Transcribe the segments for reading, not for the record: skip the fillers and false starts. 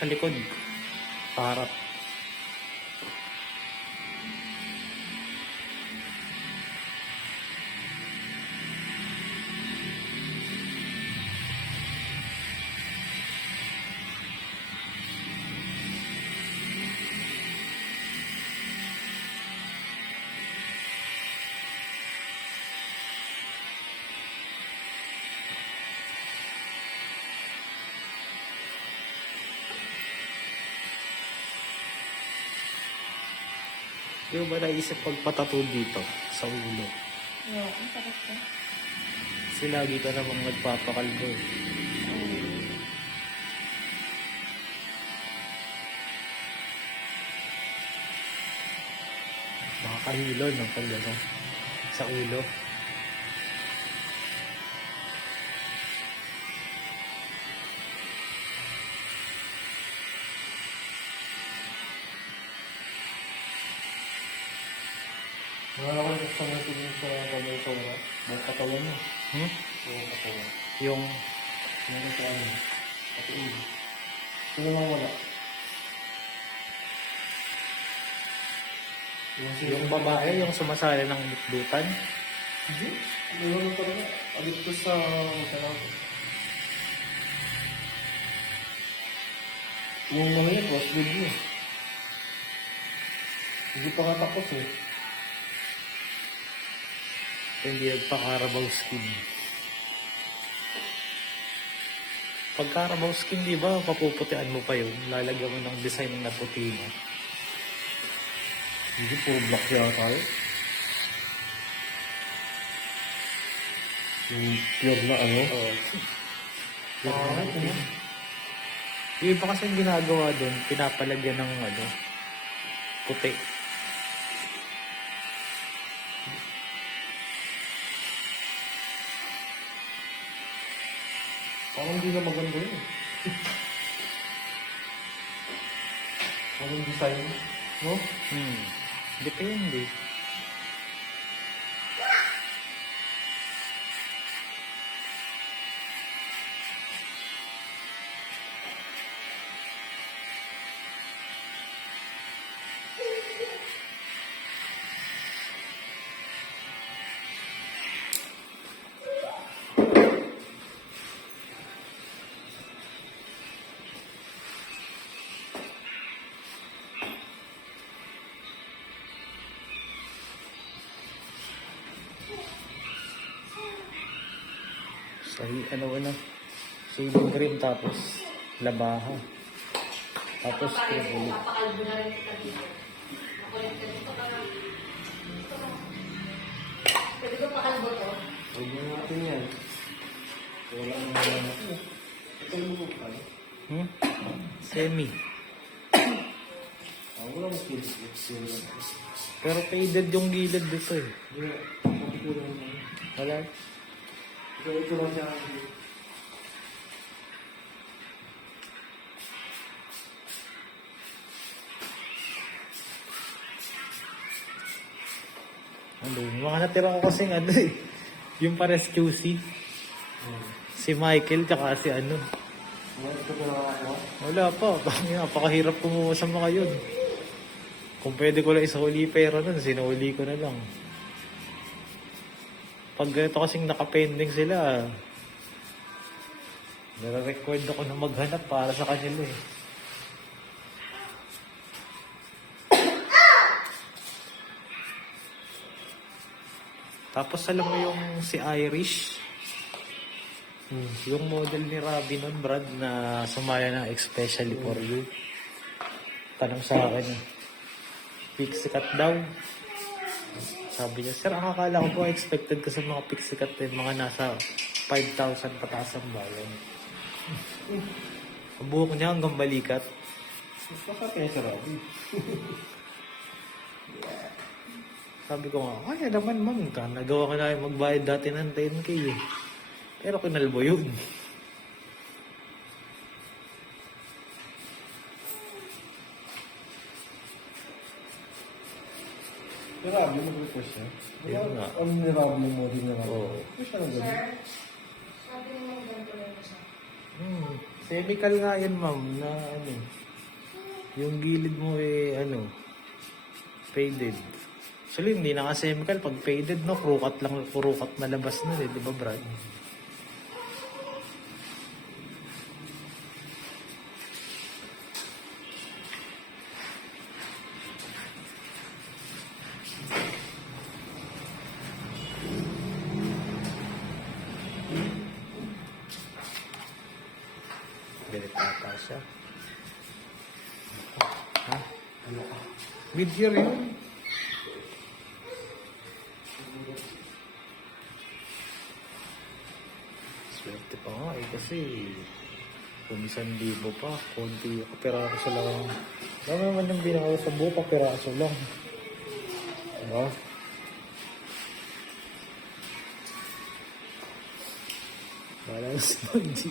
Sa likod. Parap. Di mo ba naisip pagpatato dito sa ulo? Oo, ang sakit ko. Kasi lagi ka namang nagpapakalbo eh. Nakakahilo ng pag ano, sa ulo. Wala ko gusto mo tingin sa kamay ko na. May katawan mo. Hmm? Oo, katawan. Yung Meron sa ano. Pati ulo. Sino lang wala? yung babae, yung sumasali ng bukdutan. Hindi. Meron pa rin. Agit ko sa masarap. Yung mga yan, was good mo. Hindi pa nga tapos eh. Hindi nagpa-Carabao skin. Pag Carabao skin, di ba, papuputian mo pa yun. Lalagyan mo ng design na puti mo. Hindi po black yata tayo. Yung pure na ano. Oo. Parang ano. Yung iba kasi yung ginagawa doon, pinapalagyan ng ano, puti. Parang hindi na maganda yun. Parang design. No? Depende. So, ano, shading cream tapos labaha. Tapos cream ulit. Papakalbo na rin kita dito. Makulit ka dito ka lang. Pwede ko pakalbo to? Huwag na natin yan. Wala ang mga natin. Ito mo po pala. Semi. Wala mo kids. Pero faded yung gilid dito eh. Hindi. Pati ko lang yan. Wala. Ito lang siya. Ano, yung mga natira ko kasing ano eh. Yung pares QC. Si Michael tsaka si ano. Ito ko lang ako. Wala pa. Napakahirap kumuha sa mga yun. Kung pwede ko lang isahuli pera nun, sinuli ko na lang. Pag ganito kasing nakapending sila, nare-record ako na maghanap para sa kanila eh. Tapos alam mo yung si Irish, yung model ni Robby nun, Brad, na sumaya ng Especially for You. Tanong sa akin, pixie cut daw. Sabi niya, sir, ang akala ko po expected ko sa mga pixie cut mga nasa 5,000 pataas ang bayan. Ang buhok niya hanggang balikat. Baka kaya sa Robby. Sabi ko nga, kaya naman ma'am, nagawa ko na yung magbayad dati ng 10K eh. Pero kinalbo yun. Nirabli mo request niya? Yun nga. Ang nirabli mo din nirabli. Oo. Ito siya ng gabi. Sir, sabi naman ganito lang siya. Chemical nga yan, ma'am, na ano, yung gilid mo faded. Actually, hindi na nga chemical. Pag faded, no, kurukat na labas na di ba, Brad? Galit ata siya. Ha? Ano ka? Mid-year yun. Swerte pa nga kasi kung 1,000 pa, konti, kapiraso lang. Dami naman yung binakaw sa buo, kapiraso lang. Diba? Wala na si Mandy.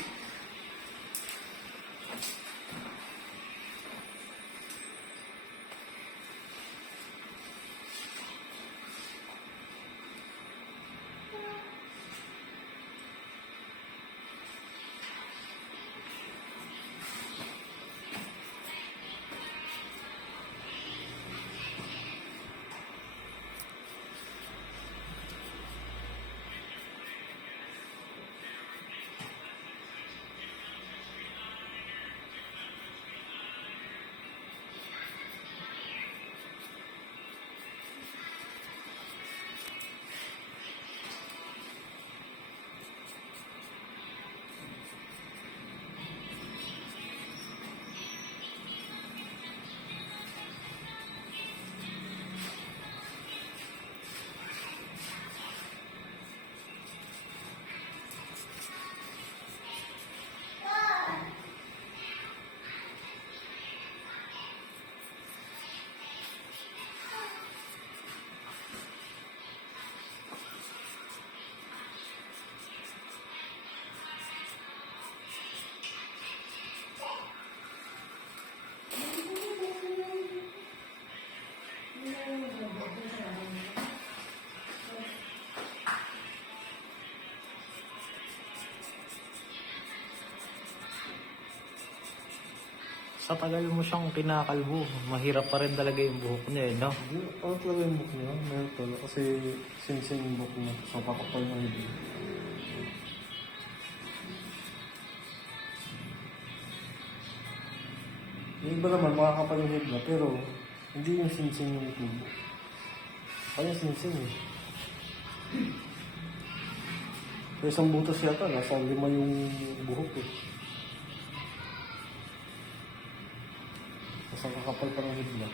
Sa tagal mo siyang kinakalbo, mahirap pa rin talaga yung buhok niya, no? Hindi, ano talaga yung book niya? Meron talaga. Kasi since yung book niya, so papakpal na hindi. Yung iba naman, makakapal yung head na, pero hindi yung sinsing yung tubo. Kaya sinsing eh. Pero isang butas yata, nasa 5 yung buhok eh. Nasa kakapal pa ng head na.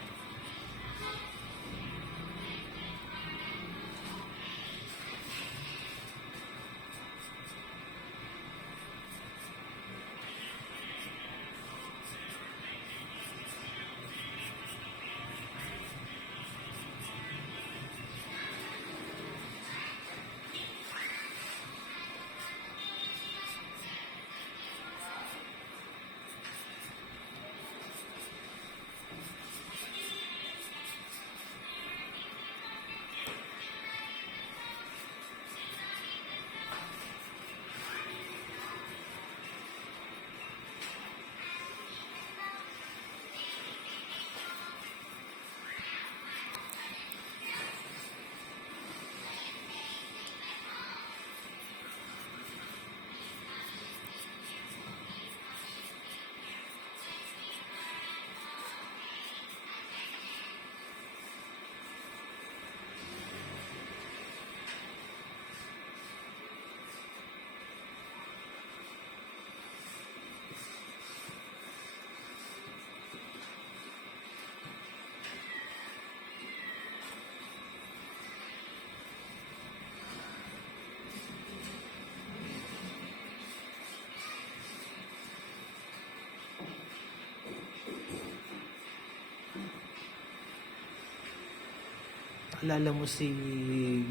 Alala mo si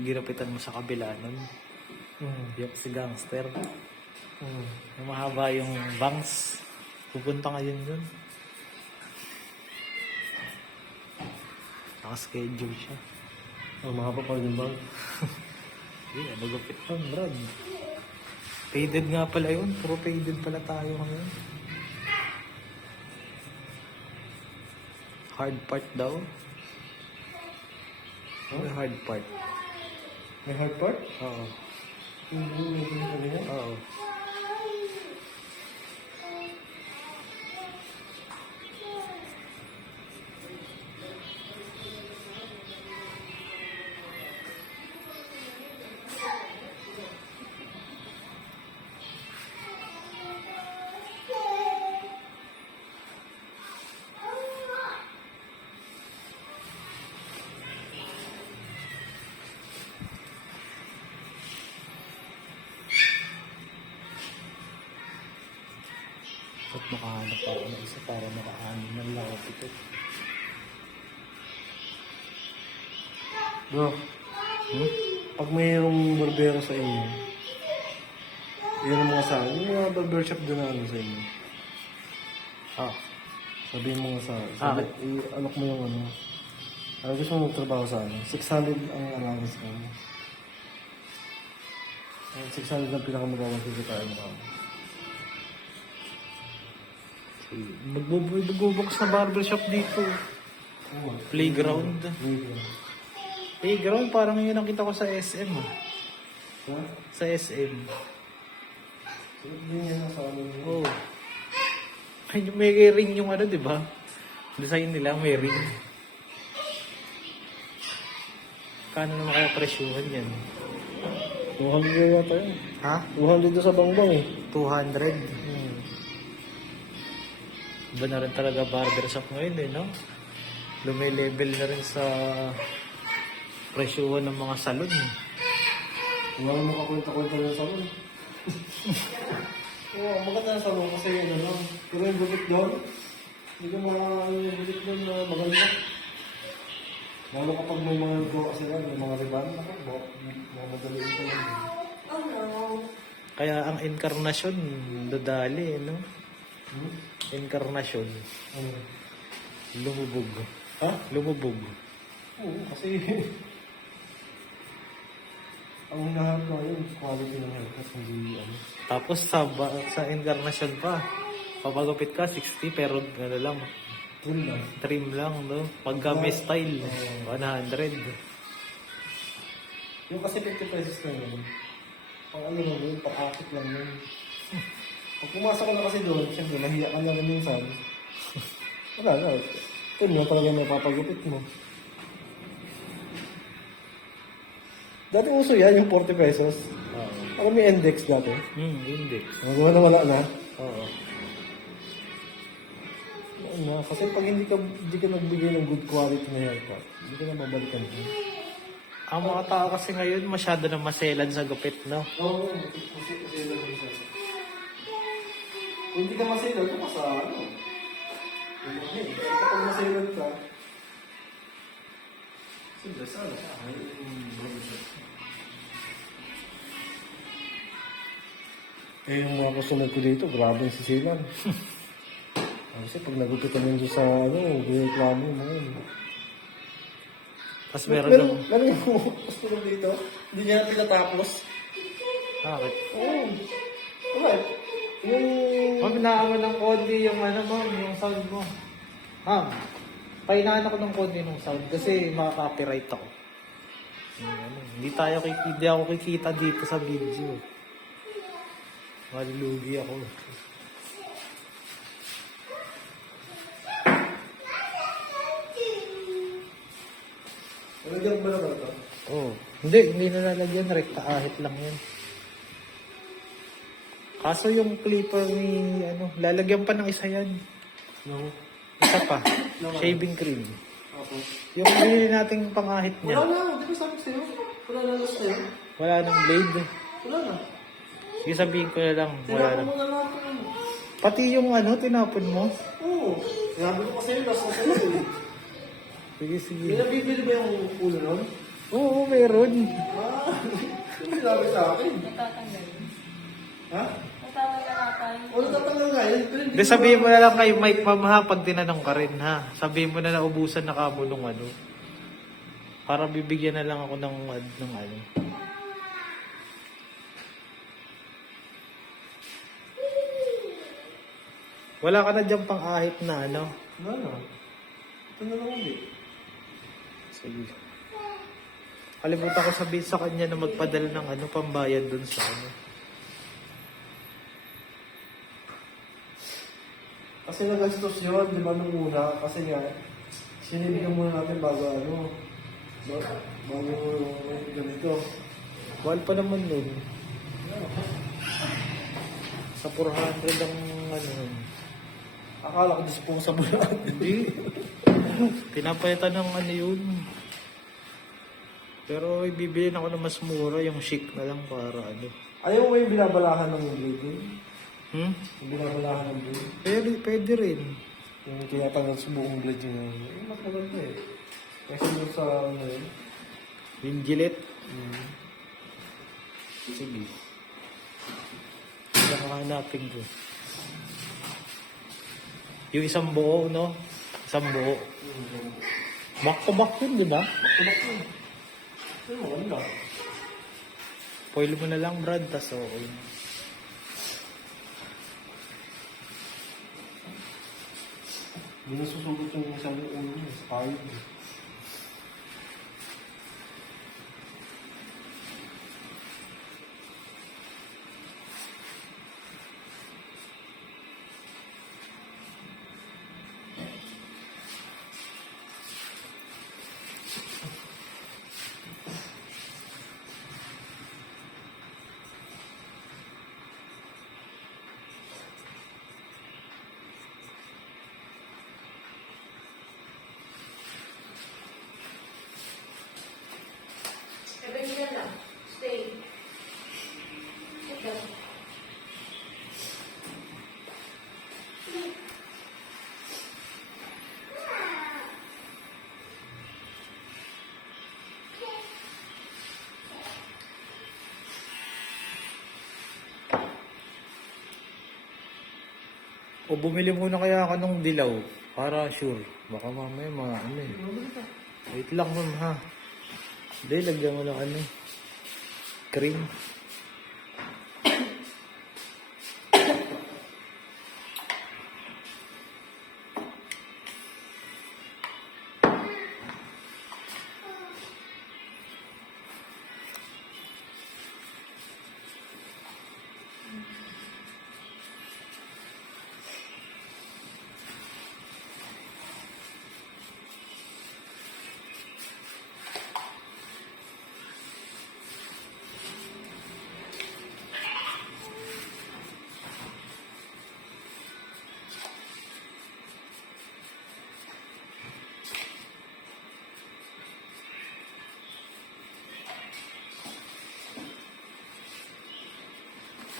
girapitan mo sa kabila nun? Yung si gangster. Yung mahaba yung bangs. Pupunta ngayon dun. Naka-schedule siya. Ang mahaba pa yung bag. Ano gupit nun, Brad? Faded nga pala yun. Puro faded pala tayo ngayon. Hard part daw. May hard part. May hard part? Oo. Hindi. Oo. At makahanap ako ng isa para makaanin ng lapit ito. Bro, pag mayroong barbero sa inyo, yun ang mga sa yung mga barbershop doon na ano sa inyo. Ah, Sabihin mo nga Ah. i-alok mo yung ano. Gusto mo magtrabaho sa ano? 600 ang allowance ka. 600 ang pinakamagawang kikitain mo ka. magbubukas na barbershop dito. Oo. Playground. Playground. Playground, parang yun ang kita ko sa SM ah. Ha? Sa SM. Hindi niya sa ano. Oo. Oh. May ring yung ano, di ba? Design nila, may ring. Kano naman kaya presyuhan yan? 200 yata yun. Ha? 200 doon sa bangbang eh. 200. Iba na rin talaga barbershop ngayon eh, no? Lumilevel na rin sa presyuhan ng mga salon. Eh. Wala mo kakwenta-kwenta ng salon. Oo, maganda ng salon kasi yun ano. Pero yung gupit doon, hindi ko yung gupit doon na maganda. Lalo kapag may mga gawa sila, may mga riban, mga madali ito lang. Kaya ang inkarnasyon, dadali, no? Inkarnasyon, Ano? lumubog. Ha? Lumubog. Oo, kasi ang hinahanap ko yun, quality ng haircut, hindi ano. Tapos sa inkarnasyon pa, papagupit ka, 60, pero ano lang, Trim lang. trim lang, no? Pagka may style, 100. Yung kasi 50 pesos lang yun. Pang ano lang yun, pang-akit lang yun. Pag pumasok ko na kasi doon, siyempre nahiya ka na rin minsan. Wala na. Ito yung talaga may papagupit mo. Dati uso yan, yung 40 pesos. Oo. Ako may index dati. Index. Magawa na wala na. Oo. Ano na, kasi pag hindi ka nagbigay ng good quality na haircut, hindi ka na babalikan ko. Ang mga tao kasi ngayon, masyado na maselan sa gupit, no? Oo, kasi lang siya. Kung hindi ka masilad, ito ka sa ano. Kapag masilad ka, sila sa ano. Yung mga customer ko dito, grabe yung sisilan. Kasi pag nagupitan mo doon sa ano, reklamo mo yun. Tapos meron Meron ng... yung customer dito, hindi niya pinatapos. Bakit? Oo. Wala. Yung... Ma'am, naaman ng konti yung ano mo, yung sound mo. Ma'am, painaan ako ng konti ng sound kasi makaka-copyright ako. Hindi ako kikita dito sa video. Malulugi ako. Nalagyan ba naman ito? Oh, hindi na nalagyan, rekta ahit lang yan. Kaso yung clipper ni lalagyan pa ng isa yan. No. Isa pa, Naman. shaving cream. Tapos? Yung binili nating pangahit niya, Wala na, di ba sabi ko sa'yo? Wala na lang sa'yo. wala nang blade. Wala na. Sige, sabihin ko na lang, wala Tinapon na. mo na lang ito. Pati yung tinapon mo. Oo. Sabi ko kasi yun, nasa sa'yo eh. Sige, sige. May nabibili ba yung ulo nun? Oo, meron. Ah, yung sinabi sa akin. Natatanggal. Ha? Natatanggal ata yun. O natatanggal nga yun. Pero Hindi, sabihin mo na lang kay Mike, ma'am, ha, pag tinanong ka rin, ha. Sabihin mo na naubusan na kamo nung para bibigyan na lang ako ng Wala ka na dyan pang ahit na ano. Wala. Ito na lang ulit. Sige. Kalimutan ko sabihin sa kanya na magpadala ng ano, pambayad dun sa ano. Kasi nagastos yun, di ba, nung una? Kasi nga, sinibigyan muna natin bago ano, bago ganito. Mahal pa naman nun. Sa 400 ang ano. Akala ko disposable lang. Hindi. Pinapalitan ng ano yun. Pero ibibili ako ng mas mura, yung chic na lang para ano. Ayaw mo yung binabalahan ng blade? Yung binabalahan ng blade? Pwede rin. Yung tinatanggal sa buong blade yun. Yung mas maganda eh. Kasi yung sa ano yun. Yung Gillette. Sige. Hindi ko hanapin ko. Yung isang buo, no? Isang buo. Back to back yun, di ba? Tulak yun. Pero maganda. Foil mo na lang, Brad. Tas okay. Hindi na susugot yung isang ulo niya. Sa kayod. Sabi nila lang, stay. Ito. O bumili muna kaya ako ng dilaw. Para sure. Baka mamaya mga ano eh. Wait lang, ma'am, ha. Hindi, lagyan mo ng ano. Cream.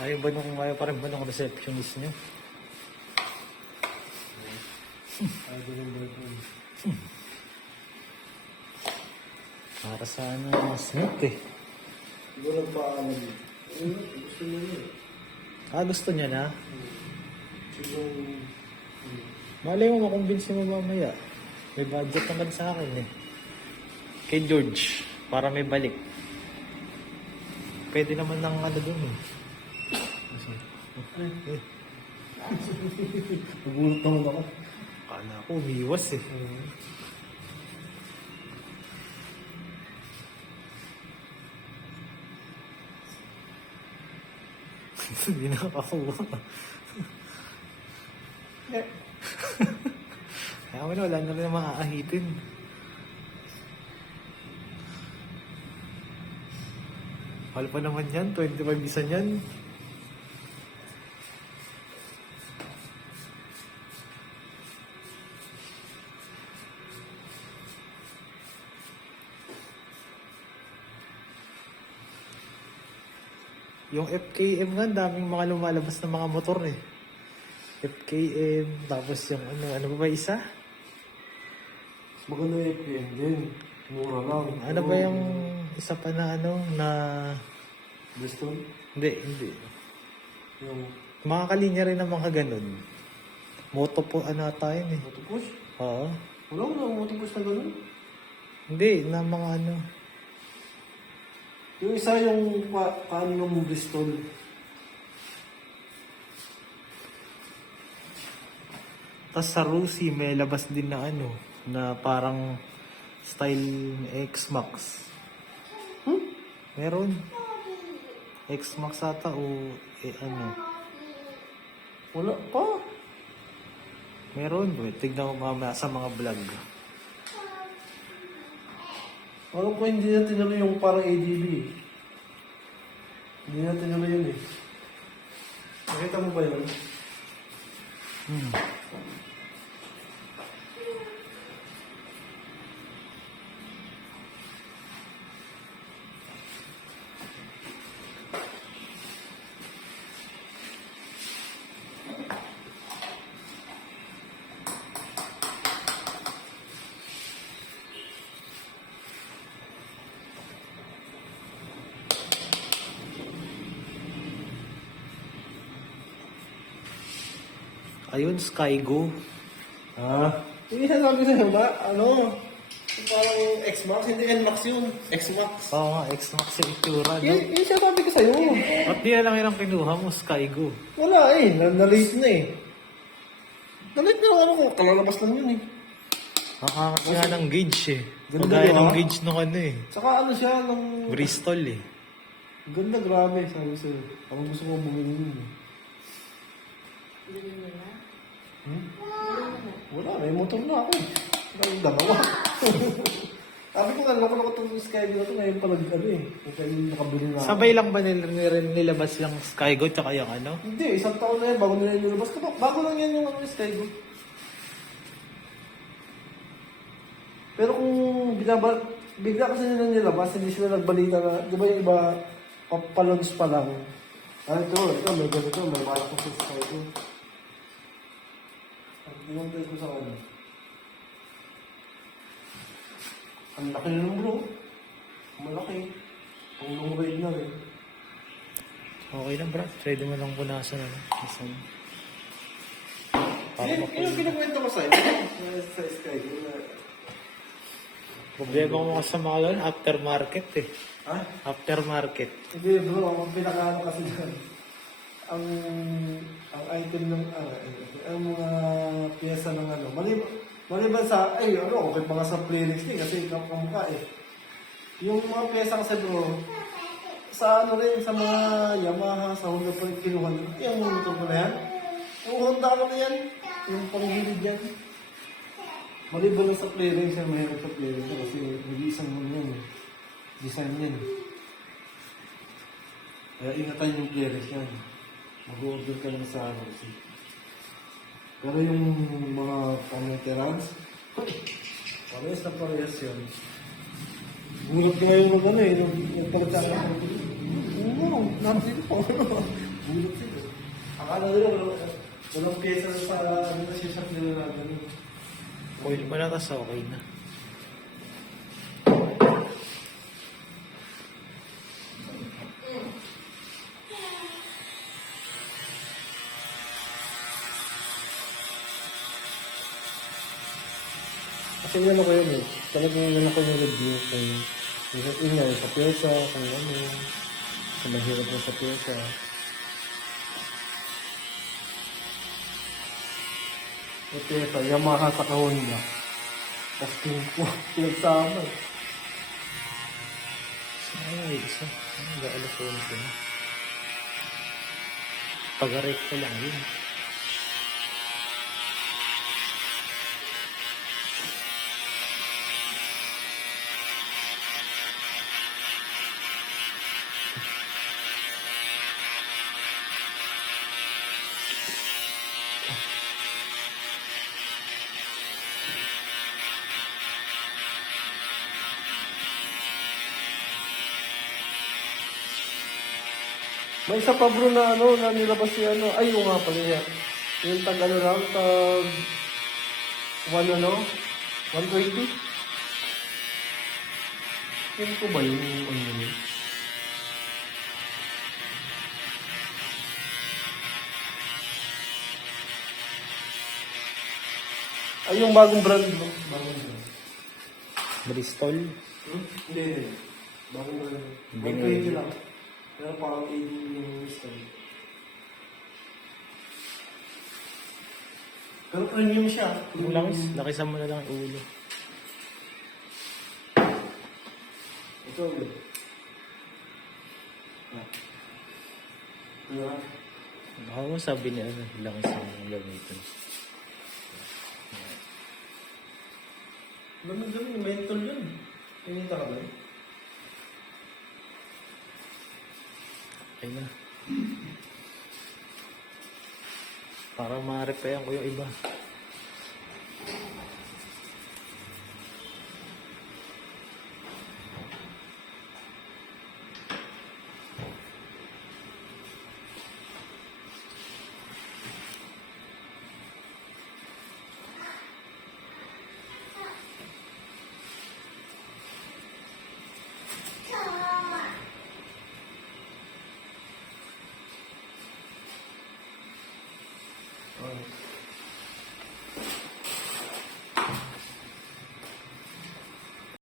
Ayaw pa rin ba nung receptionist niyo? Ayaw ko yung blade yun. Para sa ano, smoke eh. Hindi ko nagpaalam yun. Gusto niya yun. Gusto niya na? Siguro, Malay mo, makumbinsi mo mamaya. May budget naman sa akin eh. Kay George, para may balik. Pwede naman ng ano dun eh. nagulat naman ako. Kala ko, umiwas eh. Hindi nakakakuha. Kaya mo na, wala na rin maaahitin. Mahal pa naman yan, 25 isa yan. Yung FKM nga, daming mga lumalabas na mga motor eh. FKM, tapos yung ano ba isa? Maganda yung FPM din. Mura lang. Ano ba yung isa pa na ano, na... Bristol? Hindi. Yung Mga kalinya rin ng mga ganun. Moto po, ano ata yun eh. motocross? Oo. Wala ko na motocross na gano'n. Hindi, na mga ano. Yung isa yung paano ng Bristol. Tas sa Rusi, may labas din na ano, na parang style X-Max. Meron. X-Max ata o ano. Wala pa. Meron. Tignan mo mamaya sa mga vlog. Alam ko hindi na tinuloy yung parang ADB. Hindi na tinuloy yun eh. Nakita mo ba yun? Ayun, Skygo. Hindi siya sabi sa'yo ba? Ano? Yung parang X-Max, hindi N-Max yun. X-Max. Oo nga, X-Max yung itsura, no? Yun siya sabi ko sa'yo. At di na lang yun ang kinuha mo, Skygo. Wala eh, na-late na eh. Na-late na ano ko, kalalabas lang yun eh. Ang angat nga ng gauge eh. Ganda Magaya ba? ng gauge nung ano eh. Tsaka ano siya, ng... Bristol eh. Ganda, grabe, sabi sa'yo. Ako gusto ko bumili yun eh. Bili mo na. Wala, may motor na ako eh. Ang dalawa. Sabi ko nga, loko itong Skygo na ito, ngayon pa ano eh. Kaya yung nakabili na ako. Sabay lang ba nilabas yung Skygo tsaka yung ano? Hindi, isang taon na yan, bago nila nilabas. Bago lang yan yung ano, Skygo. Pero kung bigla kasi nila nilabas, hindi sila nagbalita na, di ba yung iba, papalons pa lang. Ito, may ganito, may balak ko sa Skygo. Ang test ko sa kanya. Ang laki ng bro. Malaki. Ang long ride na rin. Okay lang bro, pwede mo lang punasan ano. Kasi, para Yung mapag- kinukwento ko sa'yo, sa Skygo na... Problema mo kasi sa mga ganun, aftermarket eh. Ha? Aftermarket. Hindi bro, ang pinakaano kasi dyan, ang item ng ang mga piyesa ng ano, maliban sa, okay pa nga sa playlist eh, kasi kamukha eh. Yung mga piyesa kasi bro, sa ano rin, sa mga Yamaha, sa Honda pa rin kinuha nyo. Yung motor ko na yan, yung Honda ko na yan, yung panggilid yan. Maliban lang sa playlist yan, mahirap sa playlist yan, kasi nag-iisang mo yan eh. Design yan. Kaya ingatan yung playlist yan. Mag-order ka lang sa ano. Pero yung mga pang-veterans, parehas na parehas yun. Gulat ko ngayon mag ano eh, nagpalit sa akin. Oo, natin po. Gulat sila. Akala nila walang pyesa sa ano na siya nila na gano'n. Oil mo na kasi okay na. Kasi yan ako yun eh. Talagang yan ako yung review kung yun nga, sa pyesa, kung ano, sa mahirap mo sa pyesa. Sa pyesa, Yamaha sa kahon niya. Tapos pinagsama. Ay, isa. Ano ba alapon ko na? Pag-arek ko lang yun. May isa pa bro na ano, na nilabas si ano, ay yung nga pala yan. Yung tag ano lang, tag 1 ano, 120. Yun ko ba yung ano yun? Ay yung bagong brand bro. Bagong brand. Bristol. Hindi. Bagong brand. Binili. 120 lang. Pero parang 80 yung style. Pero premium siya. Yung langis, lakisan mo na lang yung ulo. Ito ulit. Diba? Baka mo sabi niya, ano, langis ang gamitin. Dami-dami, mental yun. Pinita ka ba? Okay na. Para ma-repayan ko yung iba.